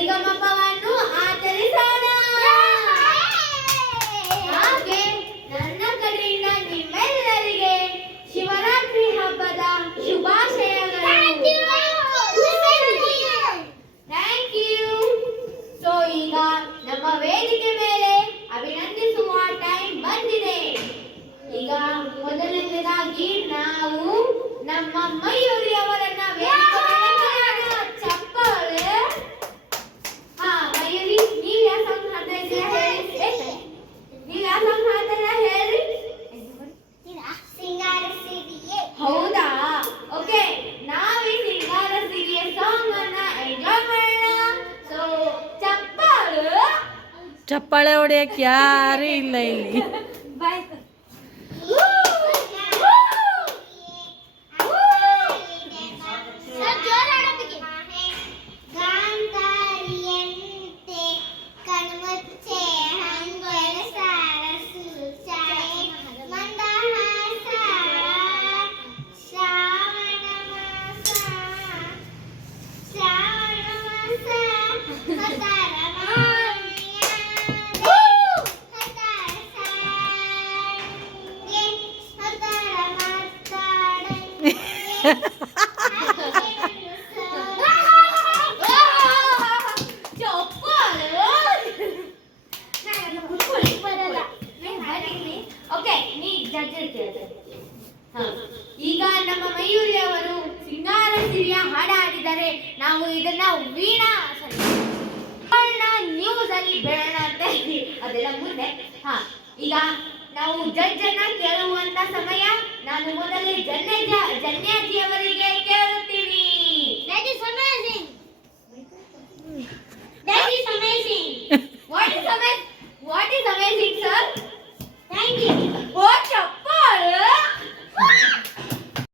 ಸರಿಗಮಪವನ್ನು ಆಚರಿಸೋಣ. ಹಾಗೆ ನನ್ನ ಕಡೆಯಿಂದ ನಿಮ್ಮೆಲ್ಲರಿಗೆ ಶಿವರಾತ್ರಿ ಹಬ್ಬದ ಶುಭಾಶಯಗಳು. Thank you. ಸೊ ಈಗ ನಮ್ಮ ವೇದಿಕೆ ಮೇಲೆ ಅಭಿನಂದಿಸುವ ಟೈಮ್ ಬಂದಿದೆ. ಈಗ ಮೊದಲನೇದಾಗಿ ನಾವು ನಮ್ಮ ಮಯೂರಿ ಅವರನ್ನ ವೇದಿಕೆ ಮೇಲೆ ಕರೆಯೋಣ. ಚಪ್ಪಾಳೆ. ಮಯೂರಿ, ನೀವು ಯಾವ ಸಾಂಗ್ ಹಾಡ್ತಾ ಇದ್ದೀರಾ ಹೇಳಿ. ನೀವು ಯಾವ ಸಾಂಗ್ ಹಾಡ್ತಾ ಹೇಳಿ. ಸಿಂಗಾರ ಸಿರಿಯೇ. ಹೌದಾ? ಓಕೆ, ನಾವೀ ಸಿಂಗಾರ ಸಿರಿಯ ಸಾಂಗ್ ಅನ್ನ ಎಂಜಾಯ್ ಮಾಡೋಣ. ಸೊ ಚಪ್ಪಾಳೆ. ಚಪ್ಪಾಳೆ ಹೊಡೆಯಕ್ಕೆ ಯಾರು ಇಲ್ಲ ಇಲ್ಲಿ. ಬಾಯ್. ಈಗ ನಮ್ಮ ಮಯೂರಿ ಅವರು ಸಿಂಗಾರ ಸಿರಿಯ ಹಾಡ ಹಾಡಿದರೆ ನಾವು ಇದನ್ನ ವೀಣಾ ನ್ಯೂಸ್ ಅಲ್ಲಿ ಬೇಡ ಅಂತ ಅದೆಲ್ಲ ಮುಂದೆ. ಈಗ ನಾವು ಜಡ್ಜ್ ಅನ್ನ ಕೇಳುವಂತ ಸಮಯ. ನಾನು ಮೊದಲೇ ಜನ್ಯಾಜಿ